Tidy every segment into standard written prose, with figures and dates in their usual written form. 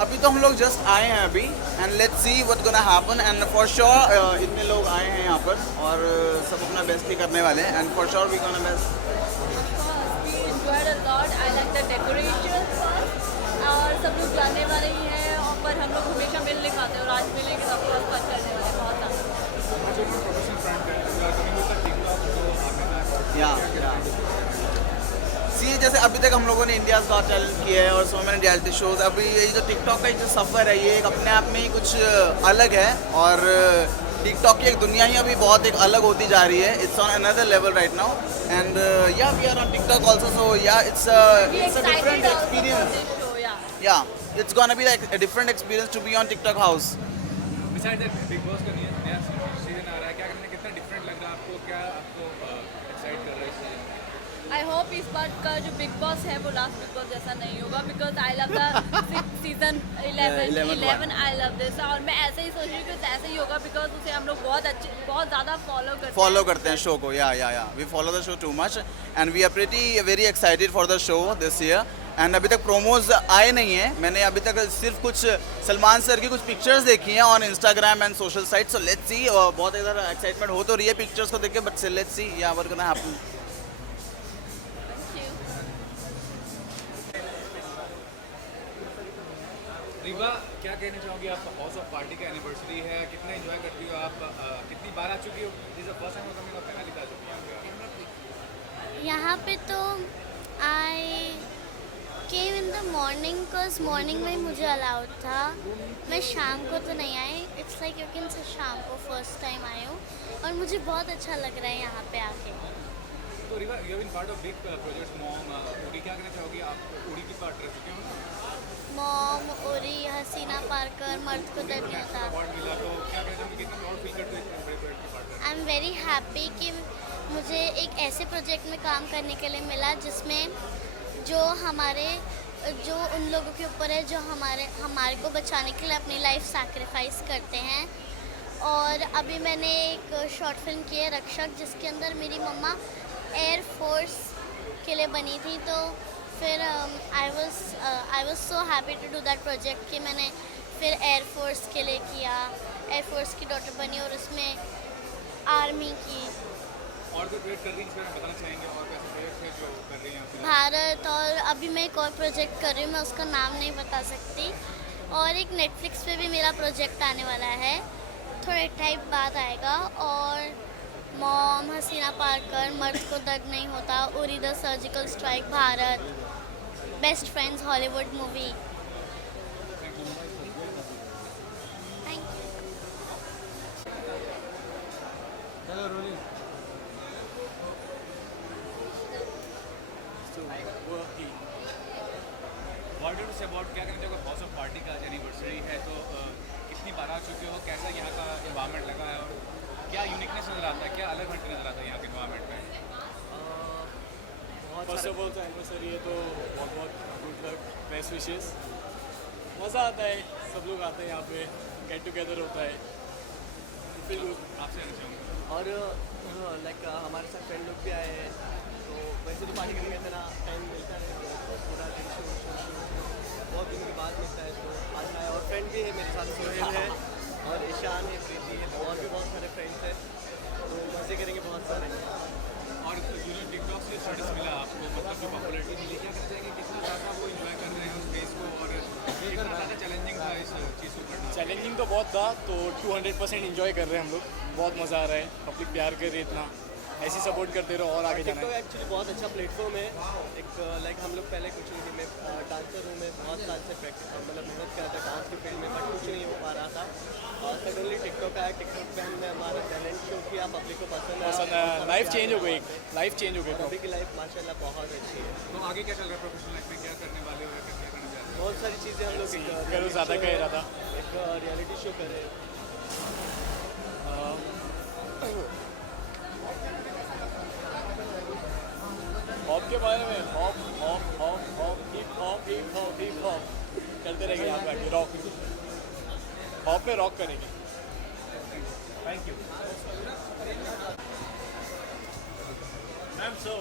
अभी तो हम लोग जस्ट आए हैं अभी, and let's see what gonna happen, and for sure इतने लोग आए हैं यहाँ पर और सब अपना बेस्ट ही करने वाले हैं, and for sure we gonna best. We enjoyed a lot. I like the decorations और सब लोग जाने वाले ही हैं और पर हम लोग हमेशा मिल नहीं पाते और आज मिलेंगे तो आपको बात करने वाले हैं बहुत ज़्यादा. सी जैसे अभी तक हम लोगों ने इंडिया गॉट टैलेंट किया है और सो मैनी रियलिटी शोज. अभी ये जो टिकटॉक का जो सफ़र है ये एक अपने आप में ही कुछ अलग है, और टिकटॉक की एक दुनिया ही अभी बहुत एक अलग होती जा रही है. It's on another level right now, and yeah we are on TikTok also, so yeah it's We a different excited also for experience. this show, yeah. Yeah it's gonna be like a different experience to be on TikTok house. Beside that Bigg Boss का नया सीजन आ रहा है, क्या करना कितना डिफरेंट लग रहा है आपको, क्या आपको एक्साइट कर रहा है इस सीजन? आई होप इस बार का जो बिग बॉस है वो लास्ट बिग बॉस जैसा नहीं होगा, because I love the season 11 I love this, और मैं ऐसे ही सोच रही हूँ कि ऐसे ही होगा बिकॉज उसे हम लोग बहुत ज़्यादा फॉलो करते हैं शो को. या we follow the show too much, and we are pretty very excited for the show this year. And अभी तक प्रोमोज आए नहीं हैं, मैंने अभी तक सिर्फ कुछ सलमान सर की कुछ पिक्चर्स देखी हैं on Instagram and social site. So let's see, बहुत इधर एक्साइटमेंट हो तो रही है पिक्चर्स को देख के, बट लेट्स सी या व्हाट गोना हैपन. रिवा, क्या कहना चाहोगी आप? हाउस ऑफ पार्टी का एनिवर्सरी है, कितना एंजॉय करती हो आप? कितनी बार आ चुकी हो? This is the first time coming, आप पहली आ चुकी हैं यहाँ पे तो I came in the morning, because morning में ही मुझे अलाउड था. मैं शाम को तो नहीं आई. It's like you can say शाम को फर्स्ट टाइम आई हूँ और मुझे बहुत अच्छा लग रहा है यहाँ पे आके. तो Riva, you have been part of big project Mom, Uri, क्या कहना चाहोगी आप? उड़ी की पार्ट रह चुके हो ना? मॉम, उरी, हसीना पार्कर, मर्द को दर्द नहीं होता. अवार्ड मिला तो क्या कहना चाहोगी, कितना प्राउड फील करते हो इतने बड़े प्रोजेक्ट की पार्ट? आई एम वेरी हैप्पी कि मुझे एक ऐसे प्रोजेक्ट में काम करने के लिए मिला जिसमें जो उन लोगों के ऊपर है जो हमारे को बचाने के लिए अपनी लाइफ सैक्रिफाइस करते हैं. और अभी मैंने एक शॉर्ट फिल्म की है रक्षक, जिसके अंदर मेरी मम्मा एयर फोर्स के लिए बनी थी. तो फिर I was so happy to do that project कि मैंने फिर एयर फोर्स के लिए किया, एयर फोर्स की डॉटर बनी और उसमें आर्मी की. और कोई प्रोजेक्ट कर रही है जिसमें आप बताना चाहेंगे, और कैसे प्रोजेक्ट है जो कर रही हैं आप? भारत, और अभी मैं एक और प्रोजेक्ट कर रही हूँ, मैं उसका नाम नहीं बता सकती. और एक नेटफ्लिक्स पे भी मेरा प्रोजेक्ट आने वाला है, थोड़े टाइप बाद आएगा. और मॉम, हसीना पार्कर, मर्द को दर्द नहीं होता, Uri the surgical strike, Bharat, best friends Hollywood movie. Thank you. What do you say about, क्या कहना चाहोगे? हाउस ऑफ पार्टी का एनिवर्सरी है तो कितनी बार आ चुके हो, कैसा यहाँ का इन्वायरमेंट लगा है, और क्या यूनिकनेस नज़र आता है, क्या अलग हटके नज़र आता है यहाँ के इन्वायरमेंट में? फर्स्ट ऑफ ऑल तो एनिवर्सरी है तो बहुत बहुत गुड लक, बेस्ट विशेस. मज़ा आता है, सब लोग आते हैं यहाँ पे, गेट टुगेदर होता है, फील गुड. आपसे कहना चाहूँगा. और लाइक हमारे साथ फ्रेंड लोग भी आए हैं, तो वैसे तो पार्टी करने का इतना टाइम मिलता नहीं, पूरा दिन बहुत दिन के बाद मिलता है, तो आज आया. और फ्रेंड भी है मेरे साथ, सोहेल है और ईशान है, प्रीति है, और भी बहुत सारे फ्रेंड्स हैं, तो मज़े करेंगे बहुत सारे. और जो टिकटॉक से स्टेटस मिला आपको, मतलब जो पॉपुलैरिटी मिली, क्या कहना चाहेंगे कितना ज़्यादा वो इन्जॉय कर रहे हैं उस स्पेस को, और कितना ज़्यादा चैलेंजिंग था इस चीज़ को करना? चैलेंजिंग तो बहुत था, तो 200% इन्जॉय कर रहे हैं हम लोग, बहुत मज़ा आ रहा है. पब्लिक प्यार कर रही है इतना, ऐसे सपोर्ट करते रहो और आगे जाना टिकटॉक है. एक्चुअली बहुत अच्छा प्लेटफॉर्म है. एक लाइक हम लोग पहले कुछ नहीं, मैं डांसर हूँ, मैं बहुत साल से प्रैक्टिस मतलब मेहनत कर रहा था डांस की फील्ड में, बट कुछ नहीं हो पा रहा था. और सडनली टिकटॉक आया, टिकटॉक पे हमने हमारा टैलेंट शो किया, पब्लिक को पसंद आया, लाइफ चेंज हो गई, लाइफ चेंज हो गई. अभी की लाइफ माशाल्लाह बहुत अच्छी है. तो आगे क्या चल रहा है प्रोफेशनल लाइफ में, क्या करने वाले हो या क्या करने जा रहे हो? बहुत सारी चीज़ें हम लोग करो ज़्यादा कह रहा था. एक रियलिटी शो करें. हॉप के बारे में, hop hop hop hop, hip hop hip hop hip hop करते रहेंगे यहाँ पे आके. रॉक, हॉप पे रॉक करेंगे. Thank you. Ma'am so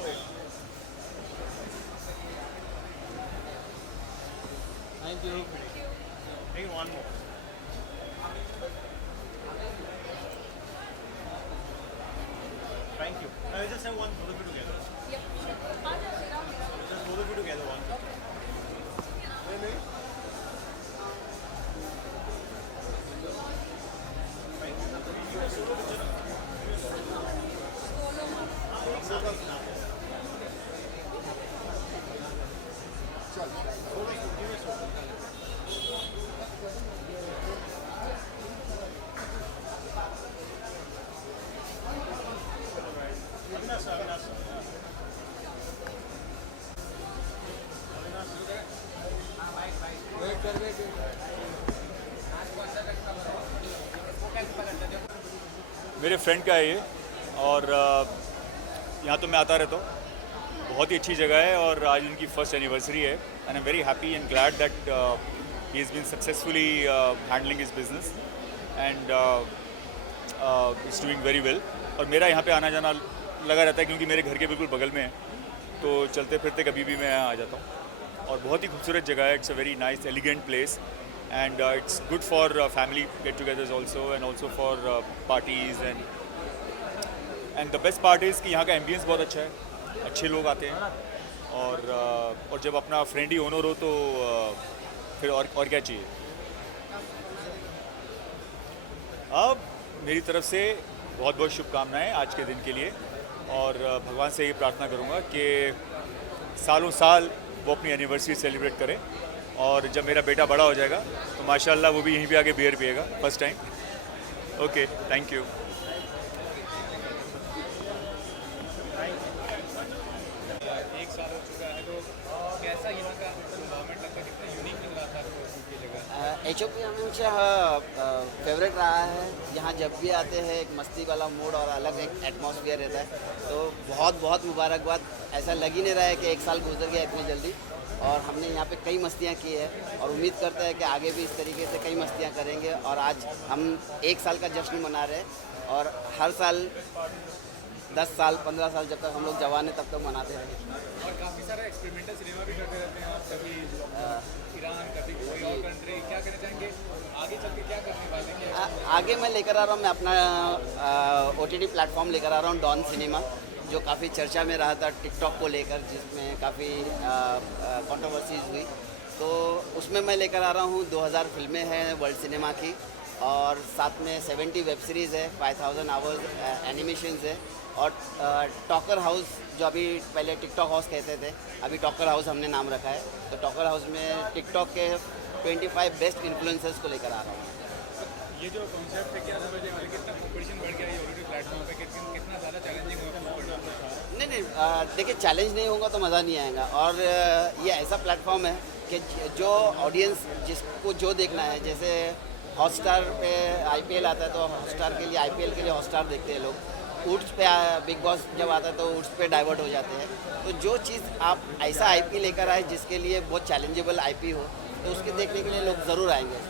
thank you. Maybe one more. Thank you. Now we just have one both of you together. Just both of you together one. मेरे फ्रेंड का है ये और यहाँ तो मैं आता रहता हूँ. बहुत ही अच्छी जगह है और आज उनकी फर्स्ट एनिवर्सरी है and I am very happy and glad that he is been successfully handling his business and is doing very well. और मेरा यहाँ पे आना जाना लगा रहता है क्योंकि मेरे घर के बिल्कुल बगल में है, तो चलते फिरते कभी भी मैं यहाँ आ जाता हूँ. और बहुत ही खूबसूरत जगह है. It's a very nice elegant place and it's good for family get-togethers also for parties and the best part is कि यहाँ का ambience बहुत अच्छा है, अच्छे लोग आते हैं और जब अपना friend ही ओनर हो तो फिर और क्या चाहिए. अब मेरी तरफ से बहुत बहुत शुभकामनाएं आज के दिन के लिए और भगवान से ये प्रार्थना करूँगा कि सालों साल वो अपनी एनिवर्सरी सेलिब्रेट करें और जब मेरा बेटा बड़ा हो जाएगा तो माशाल्लाह वो भी यहीं पे आके बियर पिएगा first time. Okay, thank you. एक साल हो चुका है तो कैसा यहाँ का एनवायरनमेंट लगता है, कितना यूनिक लग रहा था आपको उनकी जगह? HOP हमेशा फेवरेट रहा है. यहाँ जब भी आते हैं एक मस्ती वाला मूड और अलग एक एटमॉस्फेयर रहता है, तो बहुत बहुत मुबारकबाद. ऐसा लग ही नहीं रहा है कि एक साल गुजर गया इतनी जल्दी और हमने यहाँ पे कई मस्तियाँ की है और उम्मीद करते हैं कि आगे भी इस तरीके से कई मस्तियाँ करेंगे. और आज हम 1 साल का जश्न मना रहे हैं और हर साल 10 साल 15 साल जब तक हम लोग जवान हैं तब तक मनाते रहेंगे. और काफ़ी सारा एक्सपेरिमेंटल सिनेमा भी करते रहते हैं आप, कभी ईरान कभी कोई और कंट्री. क्या कहना चाहेंगे आगे चल के, क्या करने वाले हैं? आगे मैं लेकर आ रहा हूँ, मैं अपना OTT प्लेटफॉर्म लेकर आ रहा हूँ, डॉन सिनेमा, जो काफ़ी चर्चा में रहा था टिकटॉक को लेकर, जिसमें काफ़ी कंट्रोवर्सीज हुई. तो उसमें मैं लेकर आ रहा हूँ 2000 फिल्में हैं वर्ल्ड सिनेमा की और साथ में 70 वेब सीरीज़ है, 5000 आवर्स एनिमेशंस है और टॉकर हाउस, जो अभी पहले टिकटॉक हाउस कहते थे, अभी टॉकर हाउस हमने नाम रखा है. तो टॉकर हाउस में टिकटॉक के 25 बेस्ट इन्फ्लुएंसर्स को लेकर आ रहा हूँ. ये जो कॉन्सेप्ट है, क्या समझने वाले कितना कॉम्पिटिशन बढ़ गया है OTT प्लेटफॉर्म पे, कितना ज़्यादा चैलेंजिंग होगा? नहीं, देखिए चैलेंज नहीं होगा तो मज़ा नहीं आएगा. और ये ऐसा प्लेटफॉर्म है कि जो ऑडियंस जिसको जो देखना है, जैसे हॉटस्टार पे IPL आता है तो हॉटस्टार के लिए IPL के लिए हॉटस्टार देखते हैं लोग. ऊट्स पे बिग बॉस जब आता है तो ऊट्स पे डाइवर्ट हो जाते हैं. तो जो चीज़ आप ऐसा IP लेकर आए जिसके लिए बहुत चैलेंजेबल IP हो, तो उसके देखने के लिए लोग ज़रूर आएंगे.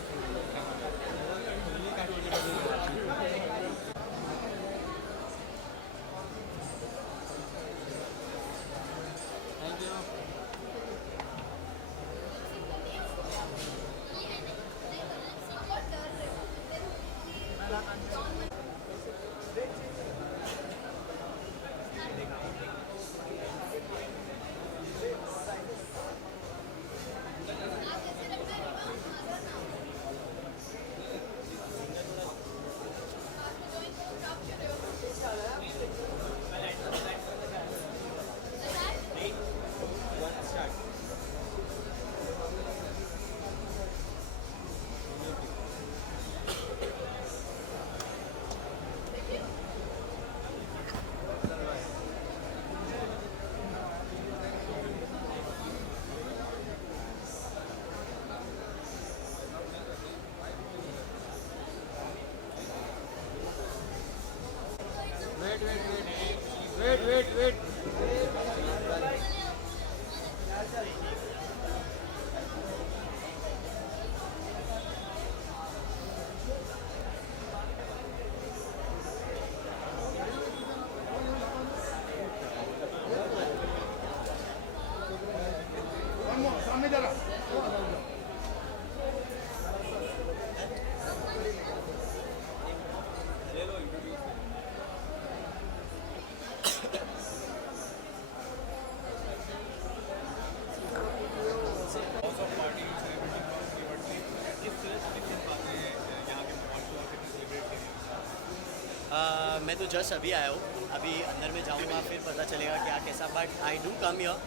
मैं तो जस्ट अभी आया हूँ, अभी अंदर में जाऊँगा फिर पता चलेगा क्या कैसा, but I do come here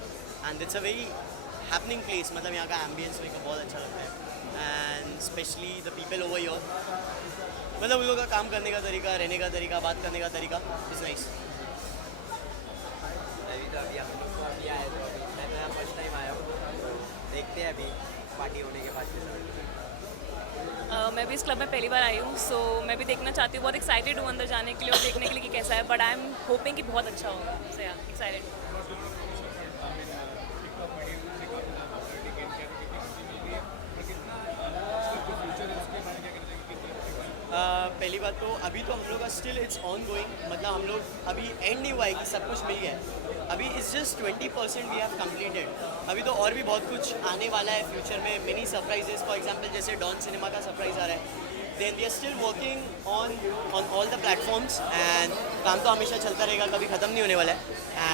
and it's a very happening place, मतलब यहाँ का एम्बियंस मेरे को बहुत अच्छा लगता है and specially the people over here, मतलब उन लोगों का काम करने का तरीका, रहने का तरीका, बात करने का तरीका इज़ नाइस। अभी हम लोग को अभी आए तो अभी मैं नया फर्स्ट टाइम आया हूँ, तो देखते हैं अभी पार्टी होने के बाद कैसा लगता है। मैं भी इस क्लब में पहली बार आई हूँ, सो मैं भी देखना चाहती हूँ, बहुत एक्साइटेड हूँ अंदर जाने के लिए और देखने के लिए कि कैसा है, बट आई एम होपिंग कि बहुत अच्छा होगा, सो या एक्साइटेड। पहली बात तो अभी तो हम लोग का स्टिल इट्स ऑन गोइंग, मतलब हम लोग अभी एंड नहीं हुआ है कि सब कुछ मिल गया है, अभी it's just 20% we have completed, अभी तो और भी बहुत कुछ आने वाला है फ्यूचर में, मिनी सरप्राइजेस, फॉर एग्जांपल जैसे डॉन सिनेमा का सरप्राइज आ रहा है, then we are still working on all the platforms and काम तो हमेशा चलता रहेगा, कभी ख़त्म नहीं होने वाला है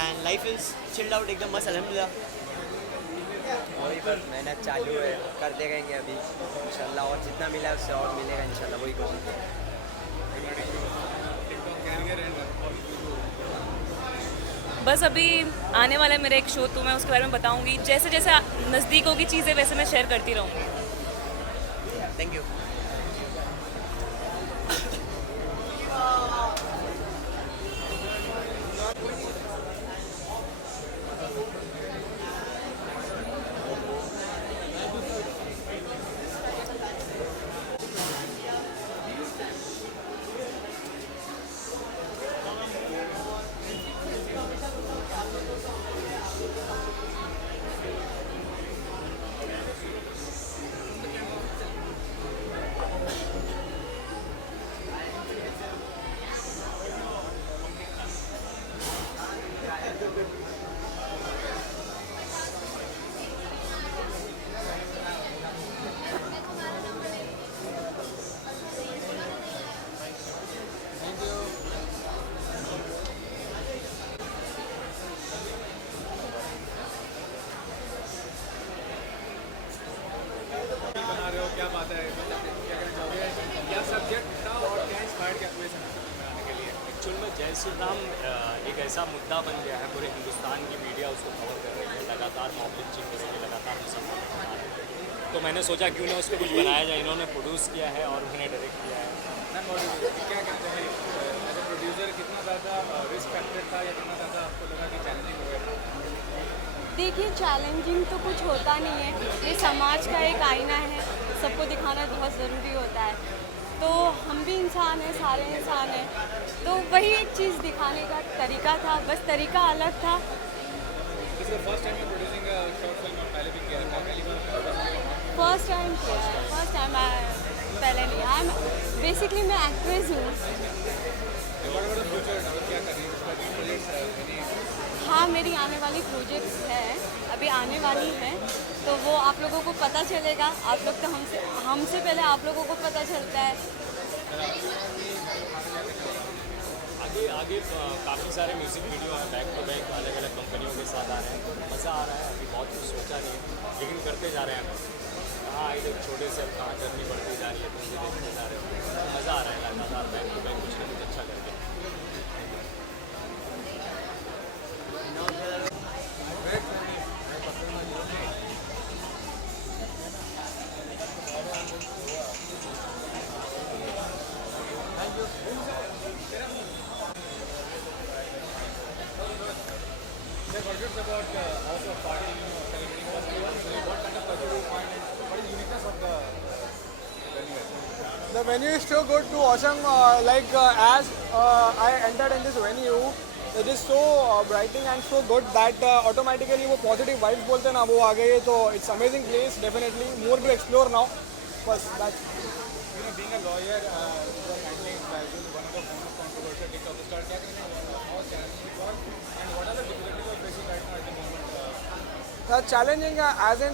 and life is chilled out एकदम मस्त, अल्हम्दुलिल्लाह। वही बस मेहनत चालू है, करते रहेंगे अभी इंशाल्लाह, और जितना मिला है उससे और मिलेगा इंशाल्लाह, वही कोशिश है। बस अभी आने वाला है मेरा एक शो, तो मैं उसके बारे में बताऊंगी, जैसे जैसे नज़दीक होगी चीज़ें वैसे मैं शेयर करती रहूँगी। Thank you. बना रहे हो, क्या बात है, मतलब क्या कहना चाहोगे, क्या सब्जेक्ट था और क्या इंस्पायर किया पूरे सेमेस्टर बनाने के लिए? एक्चुअल में जय श्री राम एक ऐसा मुद्दा बन गया है, पूरे हिंदुस्तान की मीडिया उसको कवर कर रही है, लगातार मॉब लिंचिंग हो रही है, लगातार मुसलमान बना रहे हैं, तो मैंने सोचा क्यों ना उस पर कुछ बनाया जाए, इन्होंने प्रोड्यूस किया है और मैंने डायरेक्ट किया है। मैम और क्या कहना चाहिए, एज ए प्रोड्यूसर कितना ज़्यादा रिस्क फैक्टर था या कितना ज़्यादा आपको लगा कि चैलेंजिंग हो गया? देखिए चैलेंजिंग तो कुछ होता नहीं है, ये समाज का एक आईना है, सबको दिखाना बहुत ज़रूरी होता है, तो हम भी इंसान हैं, सारे इंसान हैं, तो वही एक चीज़ दिखाने का तरीका था, बस तरीका अलग था। This is first time producing a short film, पहले भी किया था, पहली बार फर्स्ट टाइम किया है, फर्स्ट टाइम पहले नहीं, आई एम बेसिकली मैं एक्ट्रेस हूँ। फ्यूचर क्या कर रही है, प्रोजेक्ट्स? हाँ मेरी आने वाली प्रोजेक्ट्स है, अभी आने वाली हैं, तो वो आप लोगों को पता चलेगा, आप लोग तो हमसे पहले आप लोगों को पता चलता है। आगे काफ़ी सारे म्यूज़िक वीडियो हैं बैक टू बैक अलग अलग कंपनियों के साथ आ रहे हैं, मज़ा आ रहा है, अभी बहुत कुछ सोचा नहीं है लेकिन करते जा रहे हैं, कहाँ एक छोटे से अब कहाँ जर्नी बढ़ती जा रही है, तो मुझे देखते जा रहे हैं, मज़ा आ रहा है लगातार बैक टू बैक कुछ ना कुछ अच्छा करके। About also party, celebrating festivals, what kind of culture do you find and what is the uniqueness of the venue? The venue is so good, too awesome. As I entered in this venue, it is so brightening and so good that automatically वो positive vibes बोलते हैं ना वो आ गए, तो it's amazing place, definitely more to explore now. बस that's. You know, being a lawyer, you are handling one of the most controversial TikTok stars. क्या कहना है, how challenging it was and what are the difficulties you are facing right now at the moment? Challenging as in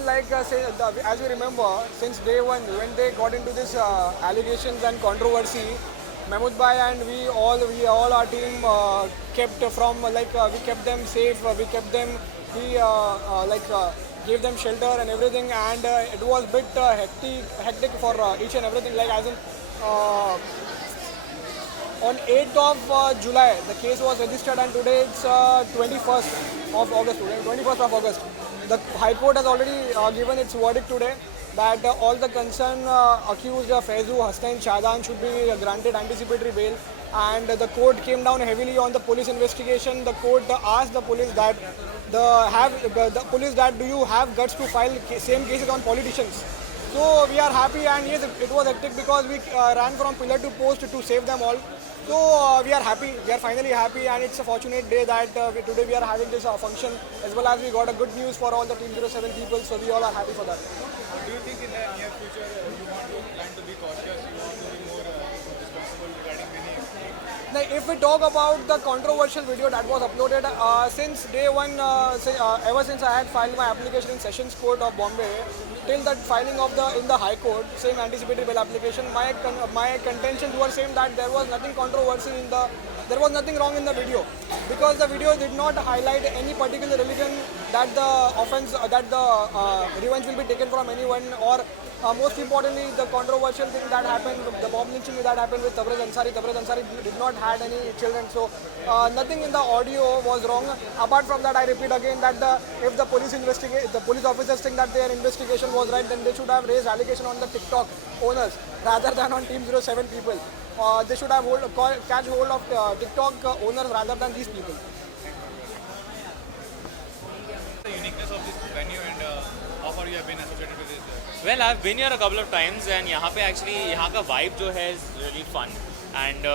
as we remember since day one when they got into this allegations and controversy, Mahmood bhai and we all our team kept from we kept them safe, we kept them, we gave them shelter and everything, and it was bit hectic for each and everything, as in on 8th of July, the case was registered, and today it's 21st of August. Today, 21st of August. The High Court has already given its verdict today that all the concerned accused Faizu, Hasnain, Shahjahan should be granted anticipatory bail. And the court came down heavily on the police investigation. The court asked the police that do you have guts to file same cases on politicians? So we are happy, and yes, it was hectic because we ran from pillar to post to save them all. So we are happy, we are finally happy, and it's a fortunate day that today we are having this function, as well as we got a good news for all the Team 07 people, so we all are happy for that. Do you think in the near future you want to plan to be cautious, you want to be more responsible regarding many things? Now, if we talk about the controversial video that was uploaded since day one, ever since I had filed my application in Sessions Court of Bombay, till that filing of in the High Court, same anticipatory bail application, my contentions were same that there was nothing controversial there was nothing wrong in the video, because the video did not highlight any particular religion, that the offense, that the revenge will be taken from anyone, or most importantly, the controversial thing that happened, the mob lynching that happened with Tabrez Ansari. Tabrez Ansari did not had any children, so nothing in the audio was wrong. Apart from that, I repeat again that if the police officers think that their investigation was right, then they should have raised allegation on the TikTok owners rather than on Team 07 people. They should have catch hold of TikTok owners rather than these people. The uniqueness of this venue and how far you have been associated with this? Well, I've been here a couple of times, and यहाँ पे actually यहाँ का vibe जो है is really fun, and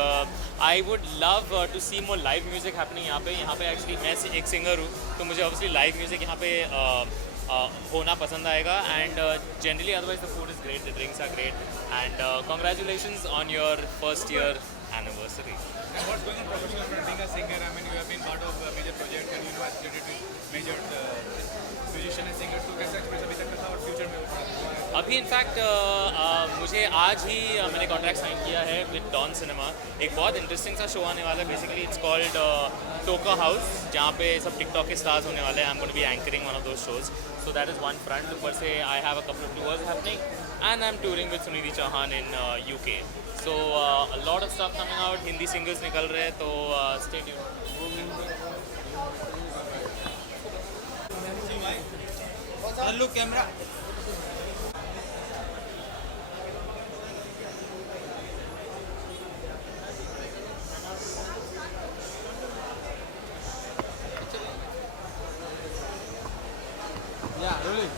I would love to see more live music happening यहाँ पे actually मैं एक singer हूँ, तो मुझे obviously live music यहाँ पे होना पसंद आएगा, and generally otherwise the food is great, the drinks are great, and congratulations on your first year anniversary. And what's going on professional front? Being a singer, I mean, you have been part of major projects and you know associated with major musician and singers. तो कैसा एक्सपीरियंस अभी तक का था और फ्यूचर में होगा? अभी इनफैक्ट मुझे आज ही मैंने कॉन्ट्रैक्ट साइन किया है विद डॉन सिनेमा. एक बहुत इंटरेस्टिंग सा शो आने वाला है. Basically it's called Toka House, जहाँ पे सब टिकटॉक के स्टार्स होने वाले हैं. I am going to be anchoring one of those shows. So that is one front. ऊपर से I have a couple of tours happening and I'm touring with Sunidhi Chauhan in UK. So a lot of stuff coming out. Hindi singles निकल रहे हैं, तो stay tuned. Look camera. Yeah, rolling.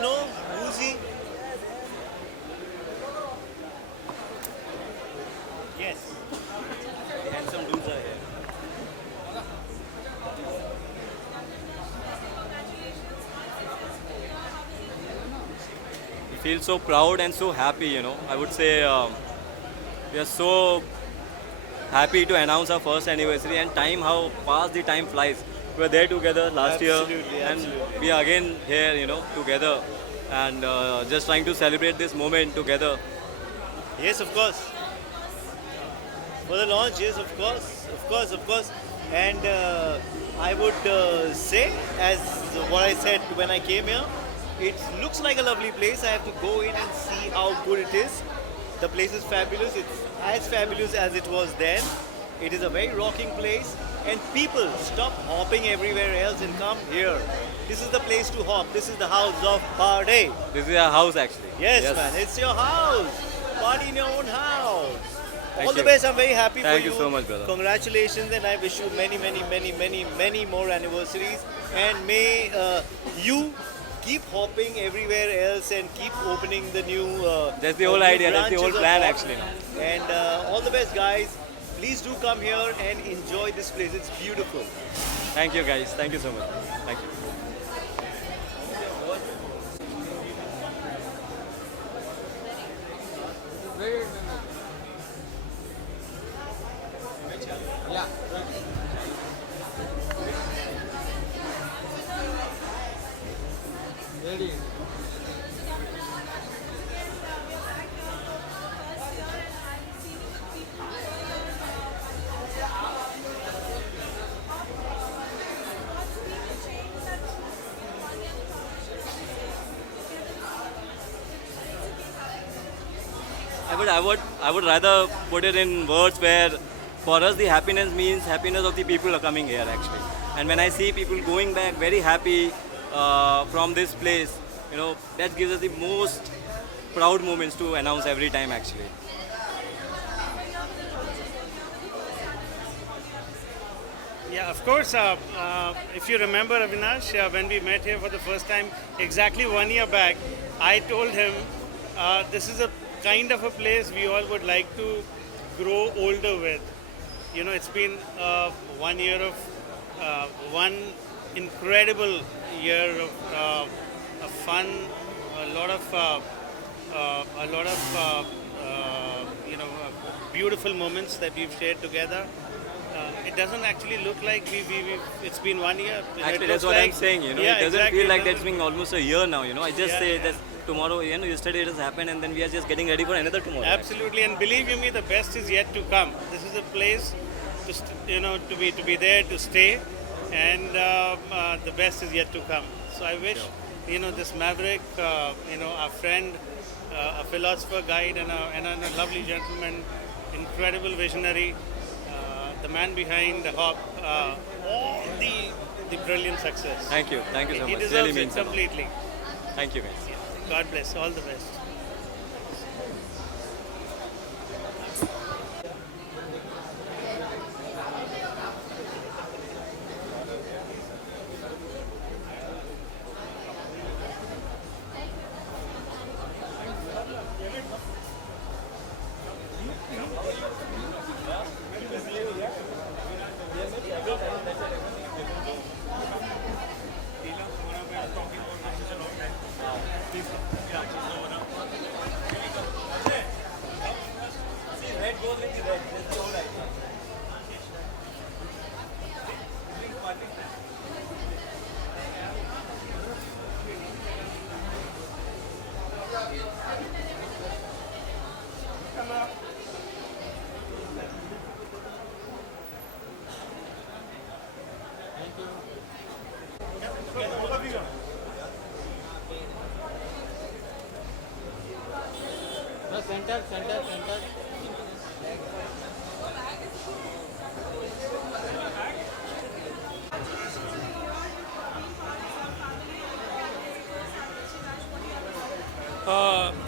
No, who's he? Yes. The handsome dudes are here. We feel so proud and so happy, you know. I would say we are so happy to announce our first anniversary, and how fast the time flies. We were there together last year, and we are again here, you know, together, and just trying to celebrate this moment together. Yes, of course. For the launch, yes, of course. And I would say, as what I said when I came here, it looks like a lovely place. I have to go in and see how good it is. The place is fabulous. It's as fabulous as it was then. It is a very rocking place, and people stop hopping everywhere else and come here. This is the place to hop. This is the house of party. This is our house, actually. Yes, man, it's your house. Party in your own house. Thank All the you. best. I'm very happy for you. Thank you so much, brother. Congratulations, and I wish you many more anniversaries. And may you keep hopping everywhere else and keep opening the new. That's the whole idea. That's the whole branches of plan, hop. actually. And all the best, guys. Please do come here and enjoy this place. It's beautiful. Thank you, guys. Thank you so much. Thank you. Yeah. Ready. I would rather put it in words where for us the happiness means happiness of the people are coming here actually. And when I see people going back very happy from this place, that gives us the most proud moments to announce every time actually. Yeah, of course. If you remember, Avinash, when we met here for the first time, exactly 1 year back, I told him this is a kind of a place we all would like to grow older with. It's been 1 year of one incredible year of fun, a lot of beautiful moments that we've shared together. It doesn't actually look like it's been 1 year. Actually, that's what I'm saying. Yeah, it doesn't exactly. feel like that's been almost a year now. I just say that tomorrow, yesterday it has happened, and then we are just getting ready for another tomorrow. Absolutely, and believe you me, the best is yet to come. This is a place to be there to stay, and the best is yet to come. So I wish this Maverick, our friend, a philosopher, guide, and a lovely gentleman, incredible visionary, the man behind the Hop, all the brilliant success. Thank you so much. He deserves Really it means a lot. completely. Thank you, guys. God bless. All the best.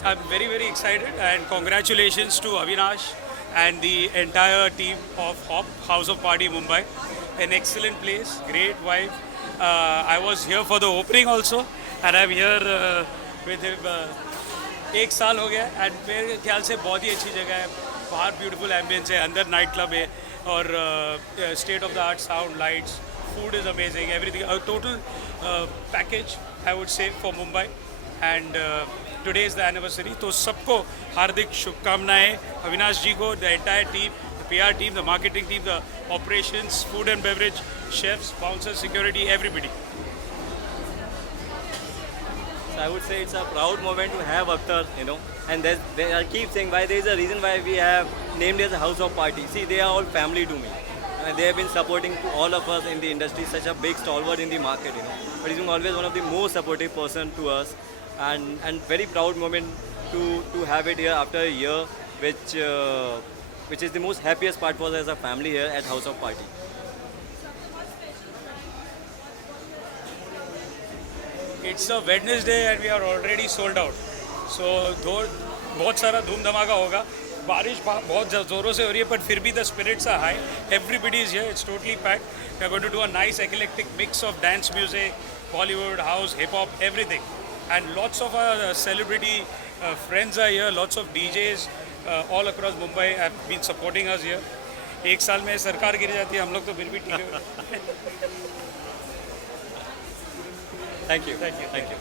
I'm very, very excited, and congratulations to Avinash and the entire team of Hop, House of Party Mumbai. An excellent place, great vibe. I was here for the opening also, and I'm here with him. 1 साल हो गया, एंड मेरे ख्याल से बहुत ही अच्छी जगह है. बाहर ब्यूटीफुल एम्बियंस है, अंदर नाइट क्लब है, और state of the art sound, lights, food is amazing, everything, total package I would say for Mumbai. And today is the anniversary, तो सबको हार्दिक शुभकामनाएं. अविनाश जी को, the entire team, the PR team, the marketing team, the operations, food and beverage, chefs, bouncers, security, everybody. I would say it's a proud moment to have Akhtar, and I keep saying why there is a reason why we have named it as a House of Party. See, they are all family to me. They have been supporting to all of us in the industry, such a big stalwart in the market, But he's been always one of the most supportive person to us, and very proud moment to have it here after a year, which is the most happiest part for us as a family here at House of Party. It's a Wednesday and we are already sold out. So बहुत सारा धूम धमाका होगा. बारिश बहुत ज़ोरों से हो रही है, but फिर भी the spirits are high. Everybody is here. It's totally packed. We are going to do a nice eclectic mix of dance music, Bollywood, house, hip hop, everything. And lots of our celebrity friends are here. Lots of DJs all across Mumbai have been supporting us here. 1 साल में सरकार गिर जाती है, हम लोग तो फिर भी ठीक है. Thank you. Thank you. Thank you.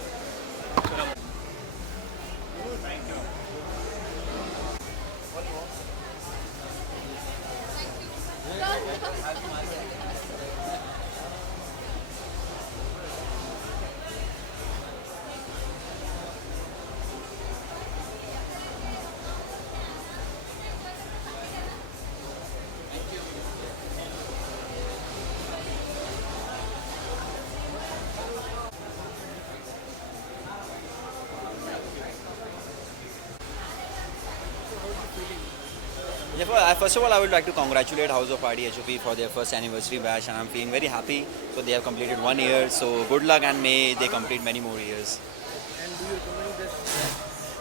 First of all, I would like to congratulate House of Party HOP for their first anniversary bash, and I'm feeling very happy. So they have completed 1 year. So good luck, and may they complete many more years. And do you recommend this?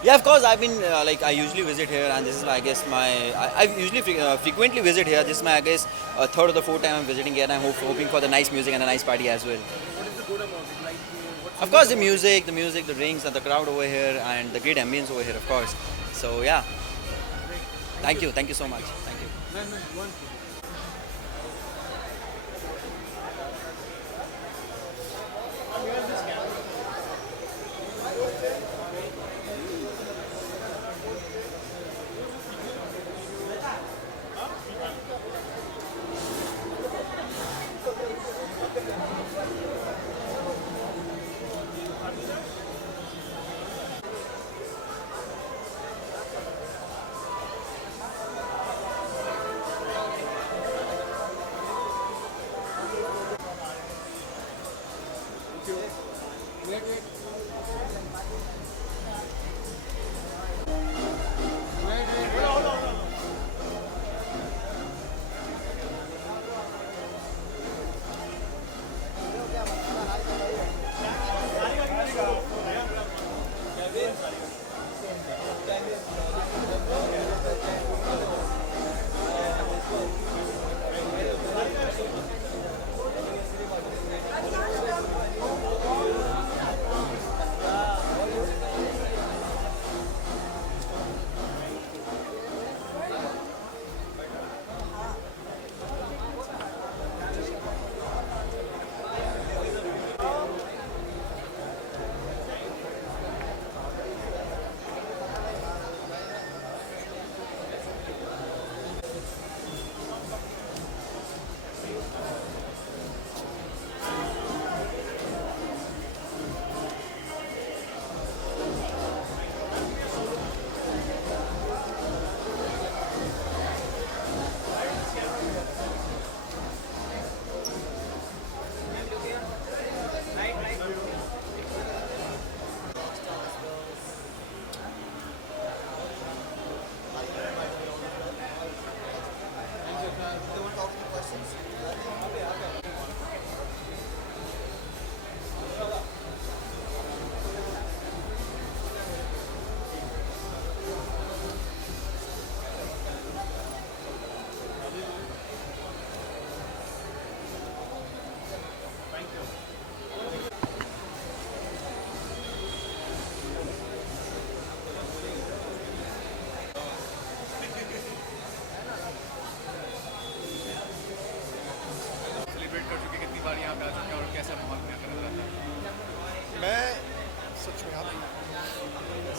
Yeah, of course. I've been I usually visit here, and this is I guess I usually frequently visit here. This is my third or the fourth time I'm visiting here, and I'm hoping for the nice music and a nice party as well. What is the good about it? Like, what's Of course, the music, the drinks, and the crowd over here, and the great ambience over here, of course. So yeah. Thank you so much. Thank you.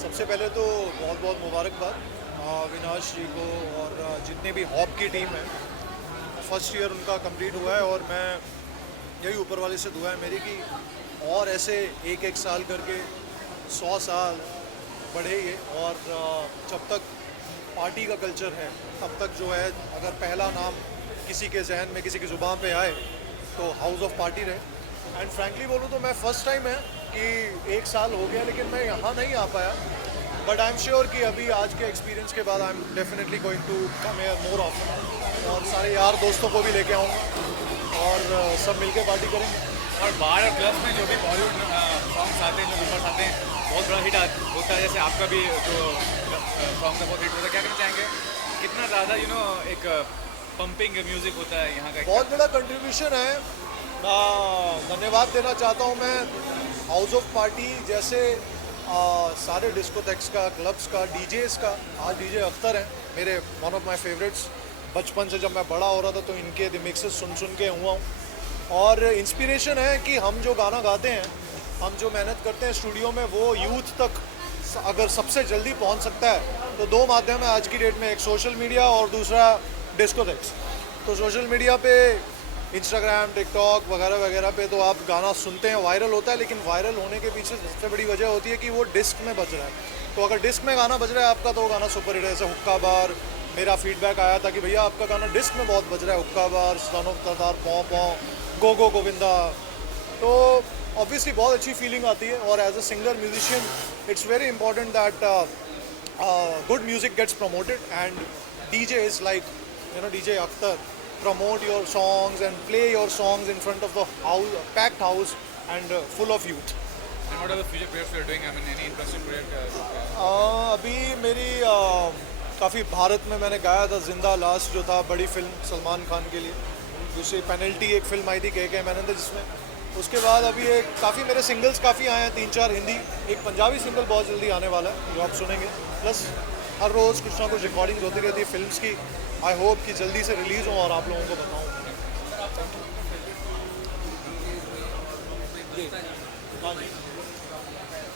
सबसे पहले तो बहुत बहुत मुबारकबाद अविनाश जी को और जितने भी हॉप की टीम है। फर्स्ट ईयर उनका कंप्लीट हुआ है और मैं यही ऊपर वाले से दुआ है मेरी कि और ऐसे एक एक साल करके 100 साल बढ़े ये। और जब तक पार्टी का कल्चर है तब तक जो है अगर पहला नाम किसी के जहन में किसी की ज़ुबान पे आए तो हाउस ऑफ पार्टी रहे। एंड फ्रैंकली बोलूँ तो मैं फ़र्स्ट टाइम है कि 1 साल हो गया लेकिन मैं यहाँ नहीं आ पाया, बट आई एम श्योर कि अभी आज के एक्सपीरियंस के बाद I am definitely going to come here more often और सारे यार दोस्तों को भी लेके आऊँगा और सब मिलके पार्टी करेंगे। और बार और क्लब में जो भी बॉलीवुड सॉन्ग्स आते हैं, जो नंबर्स आते हैं, बहुत बड़ा हिट होता है। जैसे आपका भी जो सॉन्ग था बहुत हिट होता है, क्या कहना चाहेंगे कितना ज़्यादा एक पंपिंग म्यूज़िक होता है यहाँ का? बहुत बड़ा कंट्रीब्यूशन है। धन्यवाद देना चाहता हूँ मैं हाउस ऑफ पार्टी जैसे सारे डिस्कोथेक्स का, क्लब्स का, डीजेस का। आज डीजे अख्तर हैं मेरे वन ऑफ माय फेवरेट्स। बचपन से जब मैं बड़ा हो रहा था तो इनके रिमिक्सेस सुन के हुआ हूँ और इंस्पिरेशन है कि हम जो गाना गाते हैं, हम जो मेहनत करते हैं स्टूडियो में, वो यूथ तक अगर सबसे जल्दी पहुँच सकता है तो 2 माध्यम है आज की डेट में, एक सोशल मीडिया और दूसरा डिस्कोथेक्स। तो सोशल मीडिया पे इंस्टाग्राम, टिकटॉक वगैरह वगैरह पे तो आप गाना सुनते हैं, वायरल होता है, लेकिन वायरल होने के पीछे सबसे बड़ी वजह होती है कि वो डिस्क में बज रहा है। तो अगर डिस्क में गाना बज रहा है आपका तो वो गाना सुपर हिट है। जैसे हुक्का बार, मेरा फीडबैक आया था कि भैया आपका गाना डिस्क में बहुत बज रहा है, हुक्का बार, सन ऑफ सरदार, पौ पौ, गो गो गोविंदा। तो ऑब्वियसली बहुत अच्छी फीलिंग आती है और as a singer musician it's very important that good music gets promoted, and DJs like DJ Akhtar promote your songs and play your songs in front of the house, packed house, and full of youth. And what are the future projects you are doing? I mean, any interesting project? अभी मेरी काफ़ी भारत में मैंने गाया था जिंदा लास्ट, जो था बड़ी फिल्म सलमान खान के लिए। दूसरी पेनल्टी एक फिल्म आई थी के मैनन, जिसमें उसके बाद अभी एक काफ़ी मेरे सिंगल्स काफ़ी आए हैं, 3-4 हिंदी, एक पंजाबी सिंगल बहुत जल्दी आने वाला है जो आप सुनेंगे। प्लस हर रोज़ कुछ ना कुछ रिकॉर्डिंग्स होती रहती है फिल्म्स की। आई होप कि जल्दी से रिलीज़ हो और आप लोगों को बताऊँ।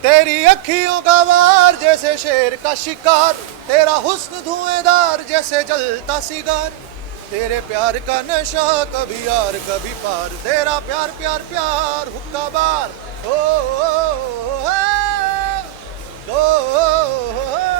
तेरी अखियों का वार जैसे शेर का शिकार, तेरा हुस्न धुएंधार जैसे जलता सिगार, तेरे प्यार का नशा कभी यार कभी पार, तेरा प्यार प्यार प्यार हुक्का बार। ओ, ओ, ओ, ओ, ओ, ओ, ओ, ओ, ओ,